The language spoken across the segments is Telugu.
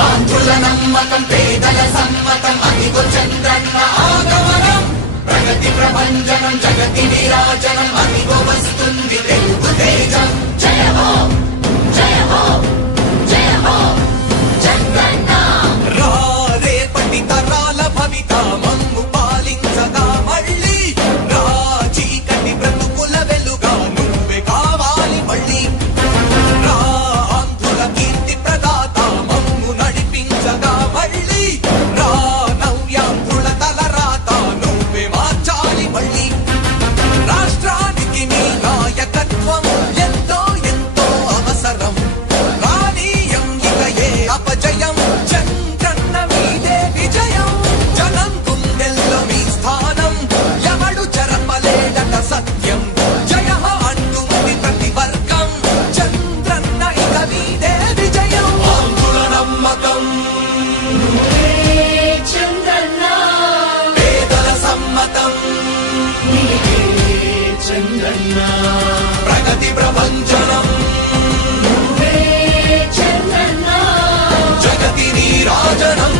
ఆంధ్రుల నమ్మకం పేదల సమ్మతం అదిగో చంద్రన్న ఆగమనం ప్రగతి ప్రభంజనం జగతి విరాజనం అదిగో వస్తుంది తెలుగు తేజం జయ హో జయ హో జయ హో చంద్రన్న రా రేపటి తరాల భవిత మమ్ము పాలించగా మళ్ళీ రా చీకటి బ్రతుకుల వెలుగా నువ్వే కావాలి మళ్ళీ రా ఆంధ్రుల కీర్తి ప్రదాత మమ్ము నడిపించగా మళ్ళీ రా నవ్యాంధ్రుల తలరాత నువ్వే మార్చాలి మళ్ళీ రాష్ట్రానికి నీ నాయకత్వం ఎంతో ఎంతో అవసరం రానీయం ఇక ఏ అపజయం చంద్రన్న మీదే విజయం జనం గుండెల్లో మీ స్థానం ఎవడు చెరపలేడట సత్యం జయ అంటుంది ప్రతి వర్గం చంద్రన్న ఇక మీదే విజయం ఆంధ్రుల నమ్మకం చంద్రన్న పేదల సమ్మతం చంద్రన్న ప్రగతి ప్రభంజనం చంద్రన్న జగతి నీరాజనం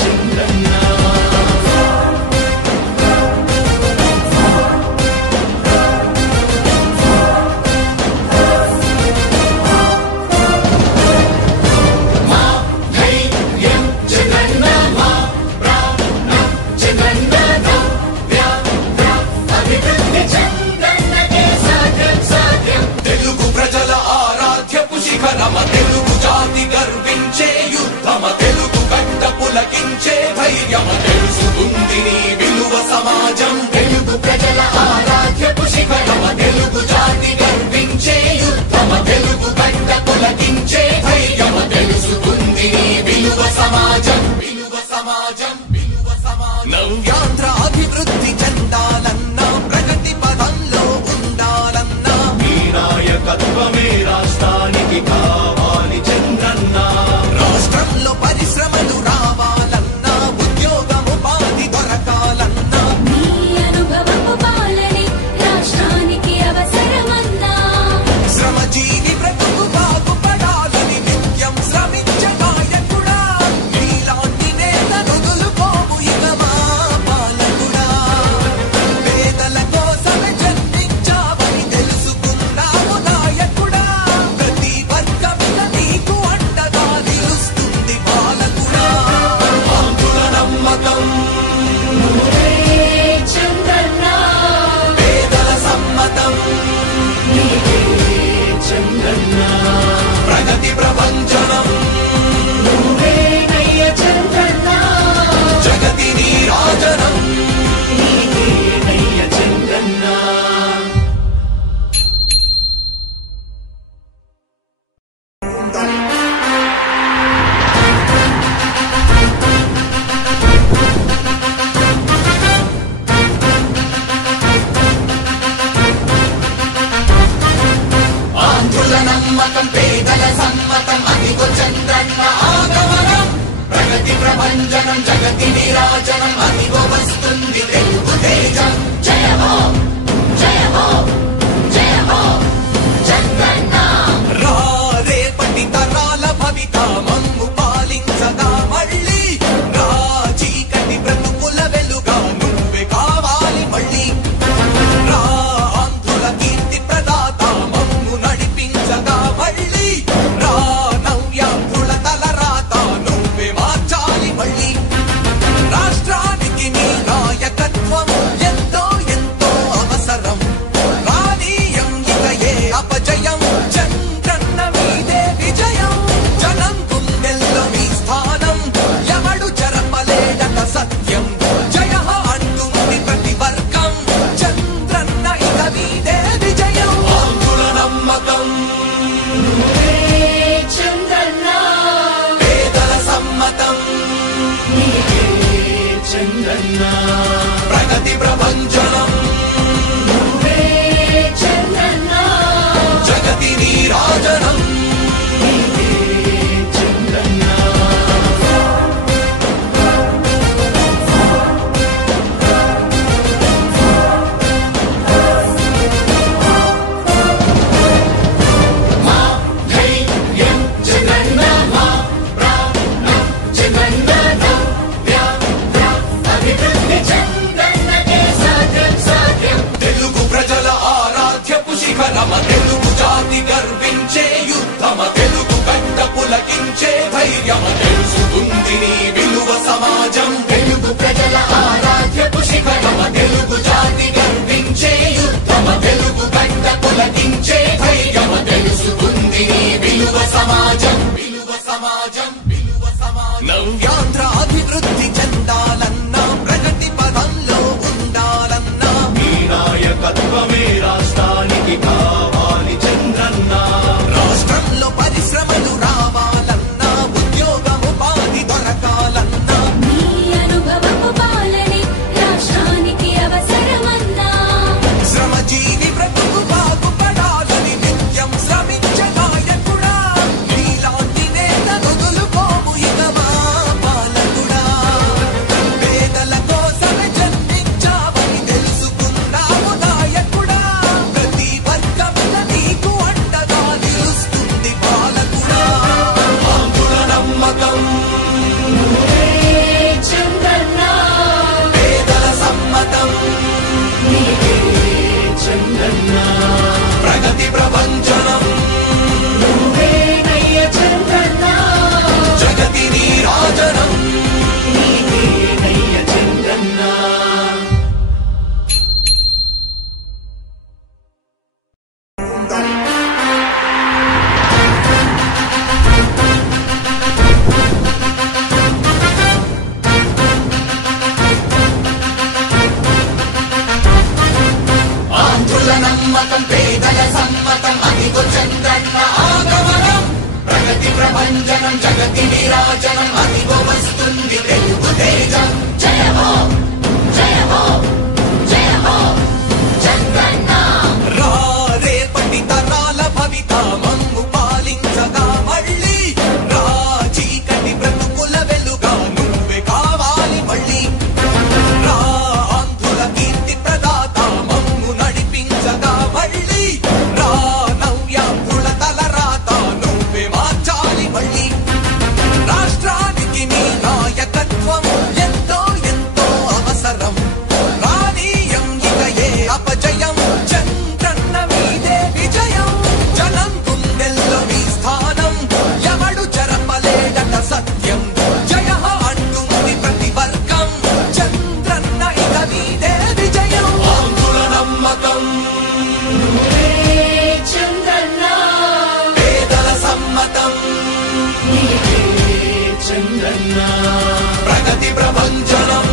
చంద్రన్న మా ధైర్యం చంద్రన్న మా ప్రాణం చంద్రన్న అభివృద్ధి చంద్రన్నకే సాధ్యం సాధ్యం తెలుగు ప్రజల ఆరాధ్యపు శిఖరమ తెలుగు జాతి గర్వించే యుద్ధమ తెలుగు గడ్డ పులకించే ధైర్యమ తెలుసుకుంది నీ విలువ సమాజం తెలుగు ప్రజల ఆరాధ్యపు శిఖరమ తెలుగు జాతి గర్వించే యుద్ధమ తెలుగు గడ్డ పులకించే ధైర్యమ తెలుసుకుంది నీ విలువ సమాజం విలువ సమాజం విలువ సమాజం నవ్యాంధ్ర అభివృద్ధి చెందాలన్నా ప్రగతి పదంలో ఉండాలన్నా మీ నాయకత్వమే రాష్ట్రానికి కావాలి చంద్రన్న రాష్ట్రంలో పరిశ్రమలు రావాలన్నా ఉద్యోగం ఉపాధి దొరకాలన్నా నీ అనుభవపు పాలనే రాష్ట్రానికి అవసరమన్నా శ్రమజీవి బ్రతుకు బాగుపడాలని నిత్యం శ్రమించే నాయకుడా నీలాంటి నేత నుదులుకోము ఇక మా పాలకుడా పేదల కోసమే జన్మించావని తెలుసుకున్నావు నాయకుడా ప్రతి వర్గమిక నీకు అండగా నిలుస్తుంది పాలకుడా ఆంధ్రుల నమ్మకం చంద్రన్న పేదల సమ్మతం చంద్రన్న ప్రగతి ప్రభంజనం నువ్వేనయ్య చంద్రన్న జగతి నీరాజనం నీవేనయ్య చంద్రన్న ఆంధ్రుల నమ్మకం పేదల సమ్మతం అదిగో చంద్రన్న ఆగమనం ప్రగతి ప్రభంజనం జగతి విరాజనం అదిగో వస్తుంది తెలుగు తేజం జయ హో జయ హో జయ హో చంద్రన్న రా రేపటి తరాల భవిత మమ్ము పాలించగా మళ్ళీ రా చీకటి బ్రతుకుల వెలుగా నువ్వే కావాలి మళ్ళీ రా ఆంధ్రుల కీర్తి ప్రదాత మమ్ము నడిపించగా మళ్ళీ రా నవ్యాంధ్రుల తలరాత నువ్వే మార్చాలి మళ్ళీ రాష్ట్రానికి నీ నాయకత్వం ఎంతో ఎంతో నీరాజనం అదిగో వస్తుంది తెలుగు తేజం. జయ హో జయ హో జయ హో చంద్రన్న. రా రేపటి తరాల భవిత మమ్ము పాలించగా మళ్ళీ రా చీకటి బ్రతుకుల వెలుగా నువ్వే కావాలి మళ్ళీ రా ఆంధ్రుల కీర్తి ప్రదాత మమ్ము నడిపించగా మళ్ళీ రా నవ్యాంధ్రుల తలరాత నువ్వే మార్చాలి మళ్ళీ రాష్ట్రానికి నీ నాయకత్వం ఎంతో ఎంతో అవసరం రానీయం ఇక ఏ అపజయం చంద్రన్న మీదే విజయం జనం గుండెల్లో మీ స్థానం ఎవడు చెరపలేడట సత్యం జయ అంటుంది ప్రతి వర్గం చంద్రన్న ఇక మీదే విజయం ఆంధ్రుల నమ్మకం చంద్రన్న పేదల సమ్మతం చంద్రన్న ప్రగతి ప్రభంజనం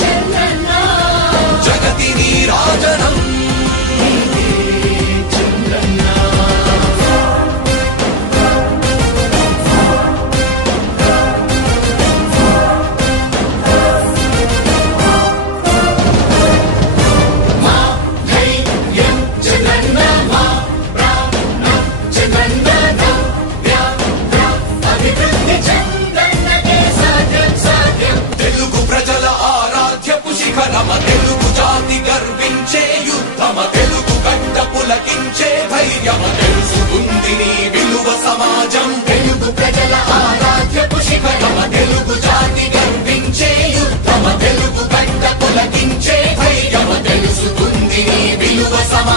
చంద్రన్న జగతి నీరాజనం చంద్రన్న మా ధైర్యం చంద్రన్న మా ప్రాణం చంద్రన్న అభివృద్ధి చంద్రన్నకే సాధ్యం సాధ్యం తెలుగు ప్రజల ఆరాధ్యపు శిఖరమ తెలుగు జాతి గర్వించే యుద్ధమ తెలుగు గడ్డ పులకించే ధైర్యమ తెలుసుకుంది నీ విలువ సమాజం తెలుగు ప్రజల ఆరాధ్యపు శిఖరమ తెలుగు జాతి గర్వించే యుద్ధమ తెలుగు గడ్డ పులకించే ధైర్యమ తెలుసుకుంది నీ విలువ సమాజం